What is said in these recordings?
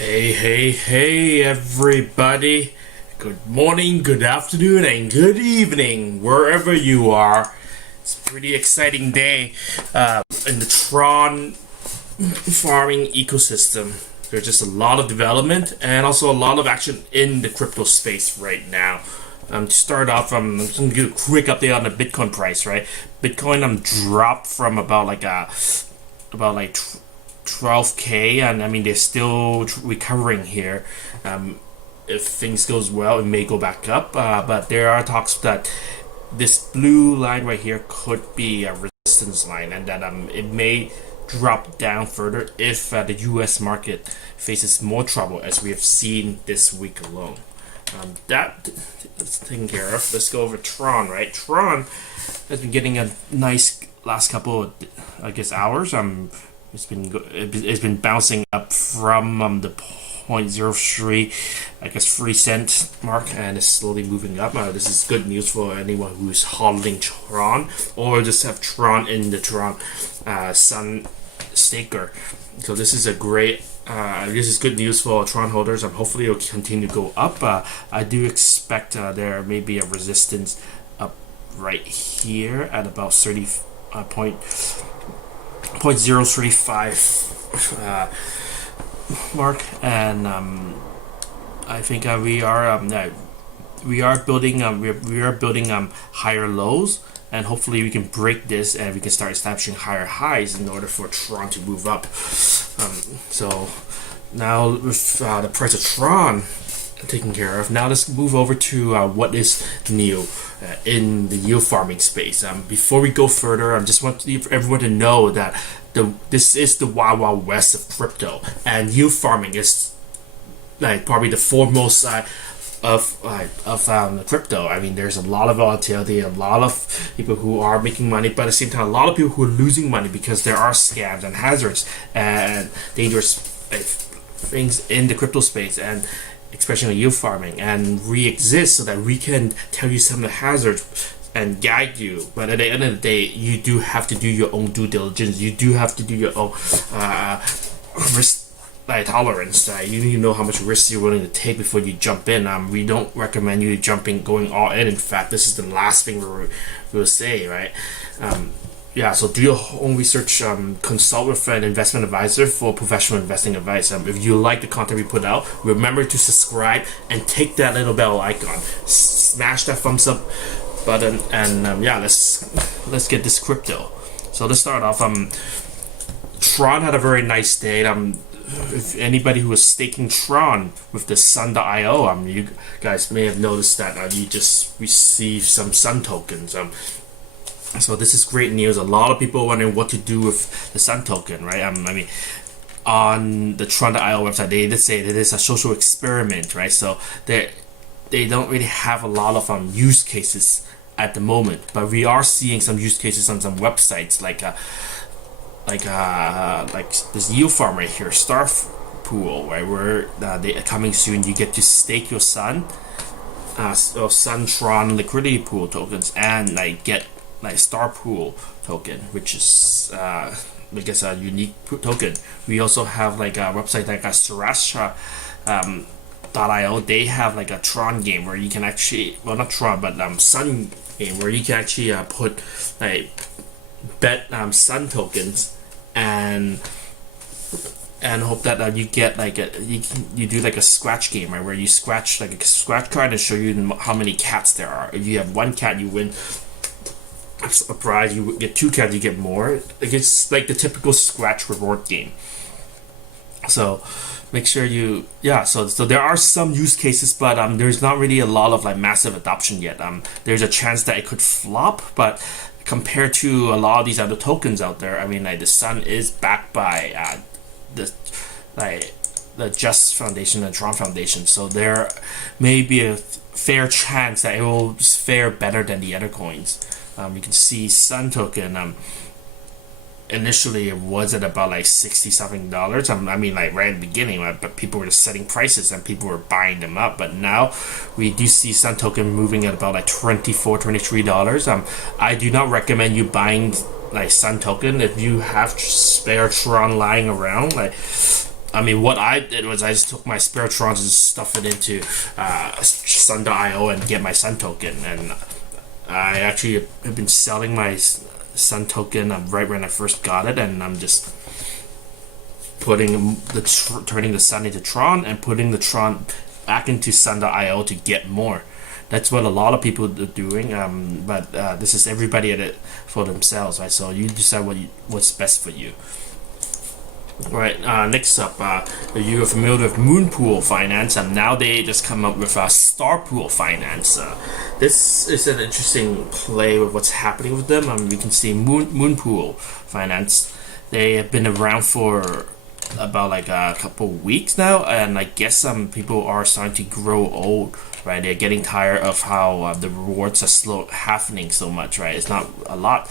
Hey, everybody. Good morning, good afternoon, and good evening, wherever you are. It's a pretty exciting day in the Tron farming ecosystem. There's just a lot of development and also a lot of action in the crypto space right now. To start off, I'm just going to give a quick update on the Bitcoin price, right? Bitcoin dropped from about 12k, and I mean they're still recovering here. If things goes well, it may go back up, but there are talks that this blue line right here could be a resistance line, and that it may drop down further if the U.S. market faces more trouble, as we have seen this week alone. That's taken care of. Let's go over Tron. Right, Tron has been getting a nice last couple of, hours. It's been bouncing up from the 0.03, 3 cent mark, and it's slowly moving up. This is good news for anyone who's holding Tron or just have Tron in the Tron Sun staker. So this is a great. This is good news for Tron holders. Hopefully it will continue to go up. I do expect there may be a resistance up right here at about 0.035 mark, and I think we are building higher lows, and hopefully we can break this and we can start establishing higher highs in order for Tron to move up. So now with the price of Tron taken care of, now let's move over to what is new in the yield farming space. Before we go further, I just want everyone to know that this is the wild west of crypto, and yield farming is probably the foremost side of crypto. I mean, there's a lot of volatility, a lot of people who are making money, but at the same time, a lot of people who are losing money because there are scams and hazards and dangerous things in the crypto space, and especially yield farming. And we exist so that we can tell you some of the hazards and guide you, but at the end of the day, you do have to do your own due diligence. You do have to do your own risk tolerance. You need to know how much risk you're willing to take before you jump in. We don't recommend you going all in. In fact, this is the last thing we'll say, right? So do your own research. Consult with an investment advisor for professional investing advice. If you like the content we put out, remember to subscribe and take that little bell icon. Smash that thumbs up button, and let's get this crypto. So let's start off. Tron had a very nice day. If anybody who was staking Tron with the Sun.io, you guys may have noticed that you just received some Sun tokens. So this is great news. A lot of people wondering what to do with the Sun token, right? On the Tron.io website, they did say that it's a social experiment, right? So they don't really have a lot of use cases at the moment, but we are seeing some use cases on some websites like this yield farm right here, Star Pool, right, where they are coming soon. You get to stake your Sun Tron liquidity pool tokens and get Star Pool token, which is a unique token. We also have a website like Sriracha.io. They have a Tron game where you can actually, well, not Tron, but Sun game, where you can actually put bet Sun tokens and hope that you get you do a scratch game, right, where you scratch a scratch card and show you how many cats there are. If you have one cat, you win a prize. You get two cats, you get more. It's the typical scratch reward game. So make sure so there are some use cases, but there's not really a lot of massive adoption yet. There's a chance that it could flop, but compared to a lot of these other tokens out there, the Sun is backed by the Just Foundation and Tron Foundation, so there may be a fair chance that it will fare better than the other coins. You can see Sun token. Initially it was at about $60 something. Right at the beginning, right? But people were just setting prices and people were buying them up. But now we do see Sun token moving at about $24, $23. I do not recommend you buying Sun token if you have spare Tron lying around. I mean, what I did was I just took my spare trons and stuff it into Sun.io and get my Sun token. And I actually have been selling my Sun token right when I first got it, and I'm just putting turning the Sun into Tron and putting the Tron back into Sun.io to get more. That's what a lot of people are doing. But this is everybody at it for themselves, right? So you decide what's best for you. Right, next up, you are familiar with Moonpool.finance, and now they just come up with Starpool.finance. This is an interesting play with what's happening with them. We can see Moonpool.finance. They have been around for about like a couple weeks now, and I guess people are starting to grow old. Right, they're getting tired of how the rewards are happening so much. Right, it's not a lot.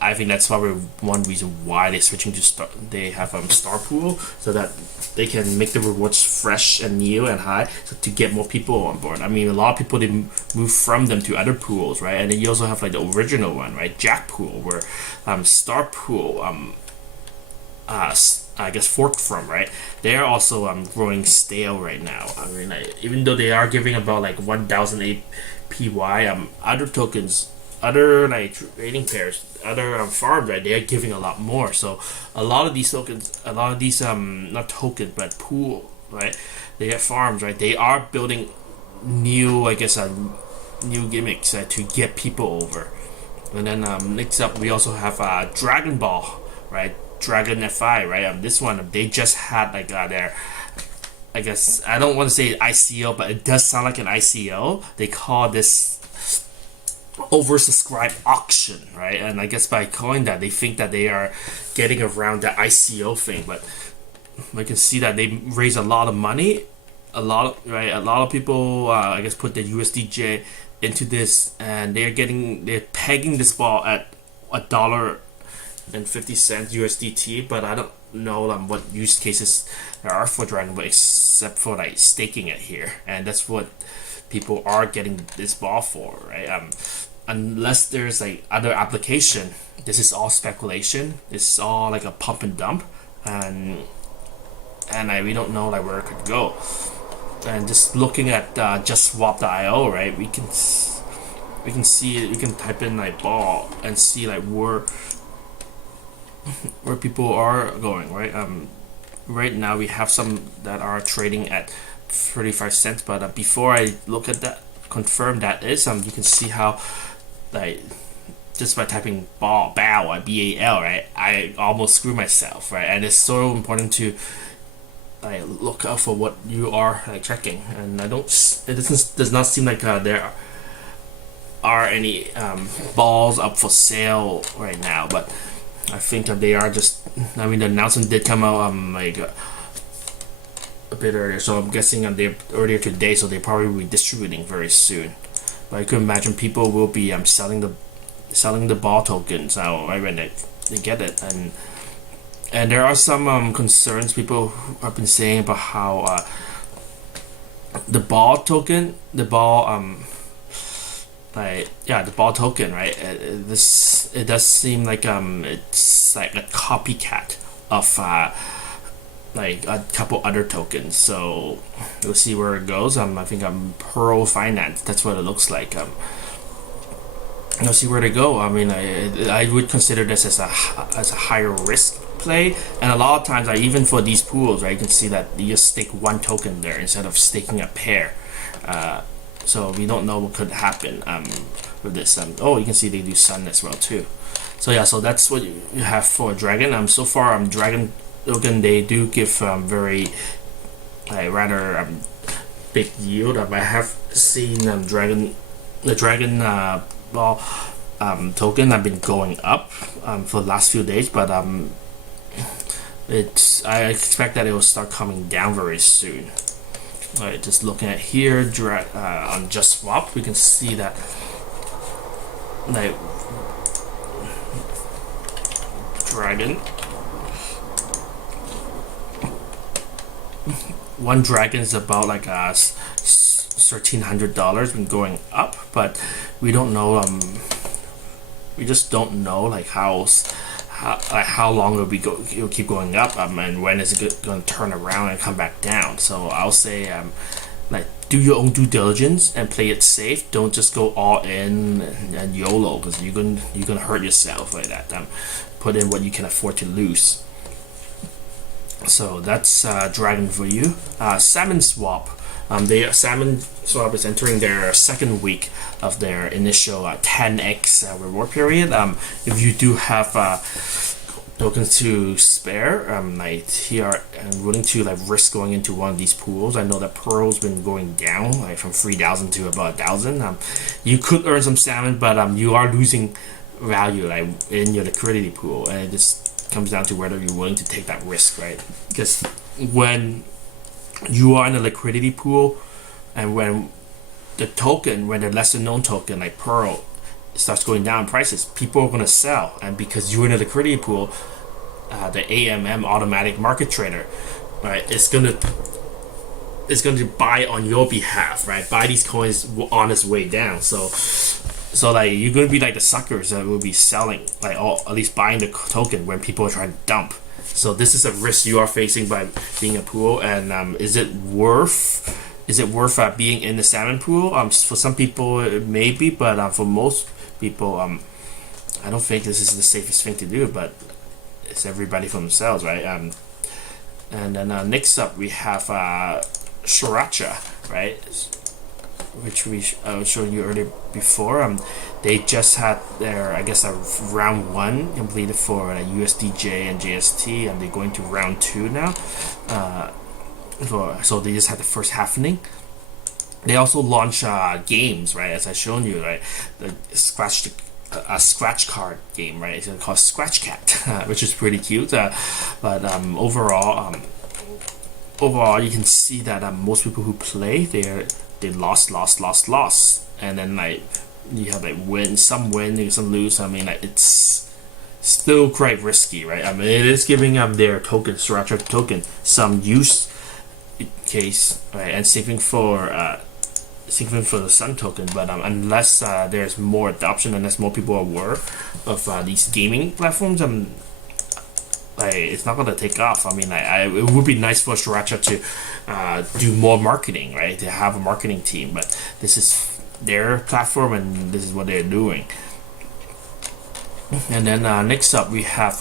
I think that's probably one reason why they're switching to they have Starpool, so that they can make the rewards fresh and new and high, so to get more people on board. I mean, a lot of people, they move from them to other pools, right? And then you also have like the original one, right, Jack Pool, where Starpool I guess forked from, right? They're also growing stale right now. I mean, even though they are giving about like 1,000 APY, other tokens, other like trading pairs, other farms, right? They're giving a lot more. So a lot of these tokens, not tokens but pool, right? They have farms, right? They are building new, I guess, new gimmicks to get people over. And then next up, we also have Dragon Ball, right? Dragon FI, right? This one, they just had like their, I guess, I don't want to say ICO, but it does sound like an ICO. They call this oversubscribed auction, right? And I guess by calling that, they think that they are getting around the ICO thing. But we can see that they raise a lot of money, a lot of people, I guess, put their USDJ into this, and they're pegging this ball at $1.50 USDT, but I don't know what use cases there are for Dragon Ball except for like staking it here, and that's what people are getting this ball for, right? Unless there's like other application, this is all speculation. It's all like a pump and dump, and we don't know like where it could go. And just looking at justswap.io, right? We can see it. We can type in like ball and see like where people are going, right? Right now we have some that are trading at 35 cents, but before I look at that, confirm that is, you can see how, like, just by typing BAL, BAL, right, I almost screw myself, right? And it's so important to like look out for what you are like checking, and it does not seem like there are any balls up for sale right now, but I think that they are just, I mean, the announcement did come out like a bit earlier, so I'm guessing they're earlier today, so they probably will be distributing very soon. But I could imagine people will be selling the ball tokens now, right, when they get it. And there are some concerns people have been saying about how the ball token, the ball token, right? It does seem like it's like a copycat of like a couple other tokens. So we'll see where it goes. I think Pearl.finance. That's what it looks like. We'll see where they go. I mean, I would consider this as a higher risk play, and a lot of times, even for these pools, right, you can see that you just stake one token there instead of staking a pair. So we don't know what could happen with this. You can see they do Sun as well too. So yeah, so that's what you have for Dragon. So far, Dragon token, they do give very rather big yield. I have seen the Dragon Ball token have been going up for the last few days, but I expect that it will start coming down very soon. Alright, just looking at here, on JustSwap, we can see that like Dragon, one Dragon is about like $1,300, been going up, but we don't know. We just don't know like how how long will we go? It'll keep going up, and when is it going to turn around and come back down? So I'll say, like, do your own due diligence and play it safe. Don't just go all in and YOLO, because you're gonna hurt yourself like that. Put in what you can afford to lose. So that's Dragon for you. SalmonSwap. SalmonSwap is entering their second week of their initial 10x reward period. If you do have tokens to spare, like here, I'm willing to like risk going into one of these pools. I know that Pearl's been going down like from 3,000 to about 1,000. You could earn some salmon, but you are losing value like in your liquidity pool, and it just comes down to whether you're willing to take that risk, right? Because when you are in a liquidity pool, and when the lesser known token like Pearl starts going down in prices, people are going to sell, and because you're in a liquidity pool, the AMM automatic market trader, right, it's going to buy on your behalf, right, buy these coins on its way down. So like you're going to be like the suckers that will be selling, like, or at least buying the token when people are trying to dump. So this is a risk you are facing by being a pool, and is it worth being in the salmon pool? For some people it may be, but for most people, I don't think this is the safest thing to do. But it's everybody for themselves, right? And then next up we have Sriracha, right? Which I was showing you earlier before. They just had their, I guess, round 1 completed for USDJ and JST, and they're going to round 2 now. So they just had the first happening. They also launch games, right? As I shown you, right? The scratch card game, right? It's called Scratch Cat, which is pretty cute. But overall, you can see that most people who play, they lost, and then like you have like some win, some lose. I mean, like, it's still quite risky, right? I mean, it is giving their token, Sriracha token, some use case, right, and saving for the Sun token. But unless there's more adoption, unless more people are aware of these gaming platforms, like, it's not gonna take off. I mean, it would be nice for Sriracha to do more marketing, right? To have a marketing team, but this is their platform and this is what they're doing. And then next up we have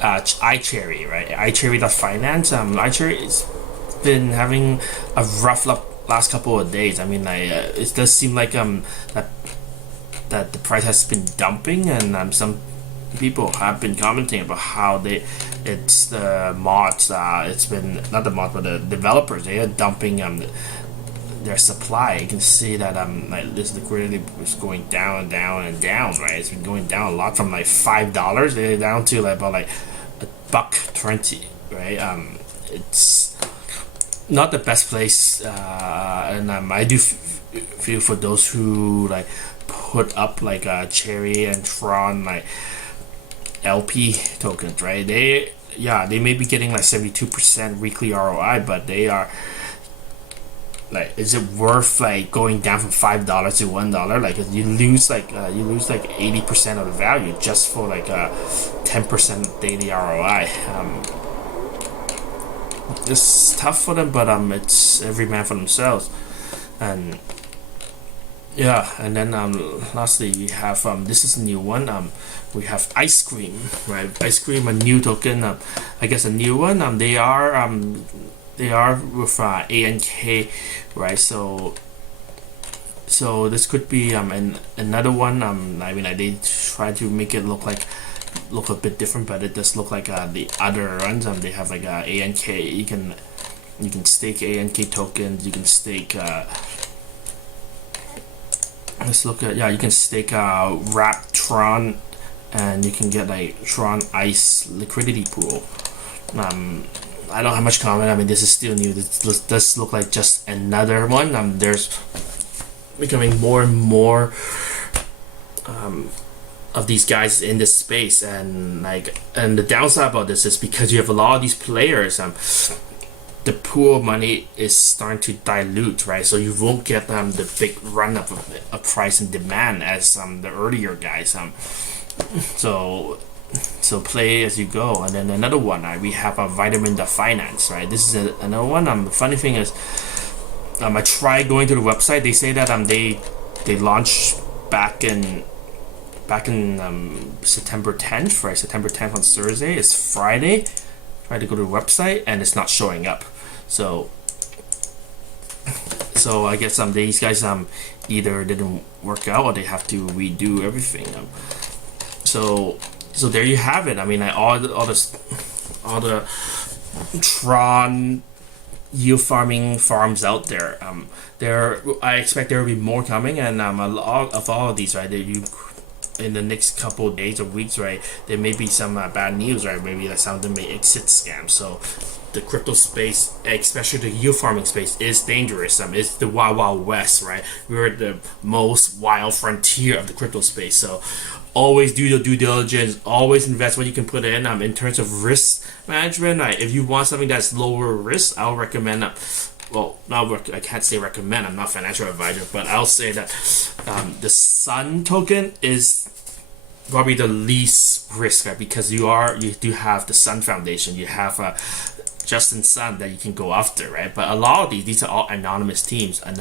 iCherry, right? iCherry.finance. iCherry's been having a rough last couple of days. I mean, it does seem like that the price has been dumping, and some people have been commenting about how it's the mods. It's been not the mods, but the developers. They are dumping their supply. You can see that like this liquidity is going down and down and down. Right, it's been going down a lot from like $5. They're down to like about like $1.20. Right, it's not the best place, and I do feel for those who like put up like Cherry and Tron like LP tokens, right? They may be getting like 72% weekly ROI, but they are like, is it worth like going down from $5 to $1? Like, you lose like 80% of the value just for like 10% daily ROI. It's tough for them, but it's every man for themselves. And and then lastly we have this is a new one. We have Ice Cream, right? Ice Cream, a new token. I guess a new one. They are with ANK, right? So this could be another one. I mean, like, they try to make it look a bit different, but it does look like the other ones. They have like ANK. You can stake ANK tokens. You can stake. Let's look at you can stake Wrap Tron, and you can get like Tron Ice liquidity pool. I don't have much comment. I mean, this is still new. This does look like just another one. There's becoming more and more of these guys in this space, and the downside about this is because you have a lot of these players. The pool of money is starting to dilute, right? So you won't get the big run up of price and demand as the earlier guys. So so play as you go. And then another one, we have a Vitamin.finance, right? This is another one. The funny thing is, I tried going to the website. They say that they launched back in September 10th, right? September 10th on Thursday. It's Friday. Try to go to the website and it's not showing up. So I guess these guys either didn't work out or they have to redo everything. So there you have it. I mean, all the Tron yield farming farms out there. I expect there will be more coming, and a lot of all of these, right? In the next couple of days or weeks, right? There may be some bad news, right? Maybe that some of them may exit scams. So the crypto space, especially the yield farming space, is dangerous. It's the wild, wild west, right? We're at the most wild frontier of the crypto space. So always do your due diligence. Always invest what you can put in. In terms of risk management, right? If you want something that's lower risk, I'll recommend. I can't say recommend. I'm not a financial advisor, but I'll say that the Sun token is probably the least risk, right? Because you do have the Sun Foundation. You have Justin Sun that you can go after, right? But a lot of these are all anonymous teams. Like,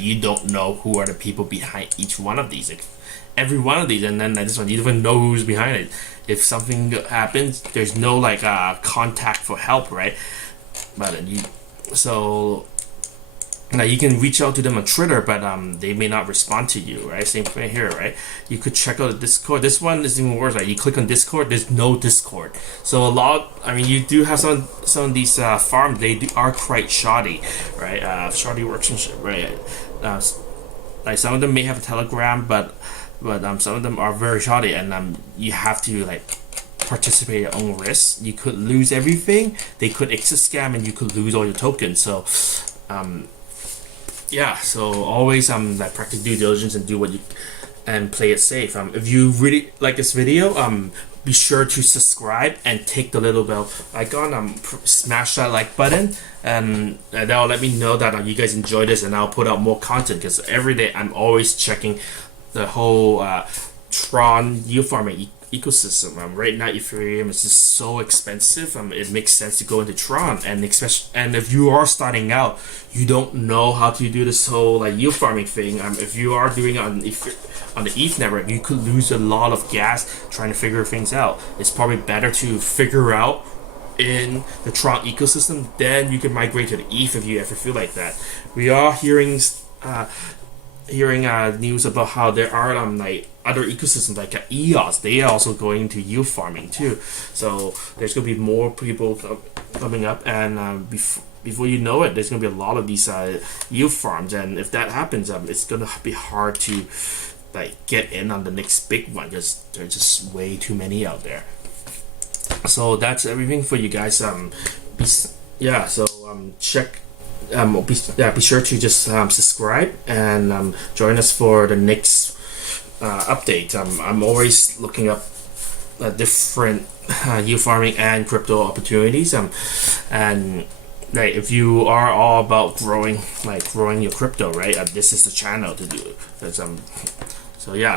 you don't know who are the people behind each one of these. Like, every one of these, and then this one, you don't even know who's behind it. If something happens, there's no contact for help, right? But now you can reach out to them on Twitter, but they may not respond to you, right? Same thing here, right? You could check out the Discord. This one is even worse, right? You click on Discord, there's no Discord. So you do have some of these farms, they are quite shoddy, right? Shoddy workmanship, right? Like some of them may have a Telegram, but some of them are very shoddy, and you have to participate at your own risk. You could lose everything. They could exit scam, and you could lose all your tokens. So so always practice due diligence and play it safe. If you really like this video, be sure to subscribe and take the little bell icon. Smash that like button, and that'll let me know that you guys enjoy this, and I'll put out more content, because every day I'm always checking the whole Tron yield farming ecosystem. Right now Ethereum is just so expensive. It makes sense to go into Tron, and if you are starting out, you don't know how to do this whole yield farming thing. If you are doing it on the ETH network, you could lose a lot of gas trying to figure things out. It's probably better to figure out in the Tron ecosystem, then you can migrate to the ETH if you ever feel like that. We are hearing news about how there are other ecosystems like EOS. They are also going to yield farming too. So there's going to be more people coming up, and before you know it, there's going to be a lot of these yield farms. And if that happens, it's going to be hard to get in on the next big one, because there's just way too many out there. So that's everything for you guys. Check. Be sure to just subscribe and join us for the next update. I'm always looking up different yield farming and crypto opportunities. And if you are all about growing your crypto, right? This is the channel to do it.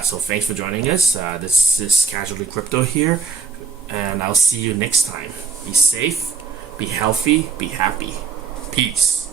So thanks for joining us. This is Casually Crypto here, and I'll see you next time. Be safe, be healthy, be happy. Peace.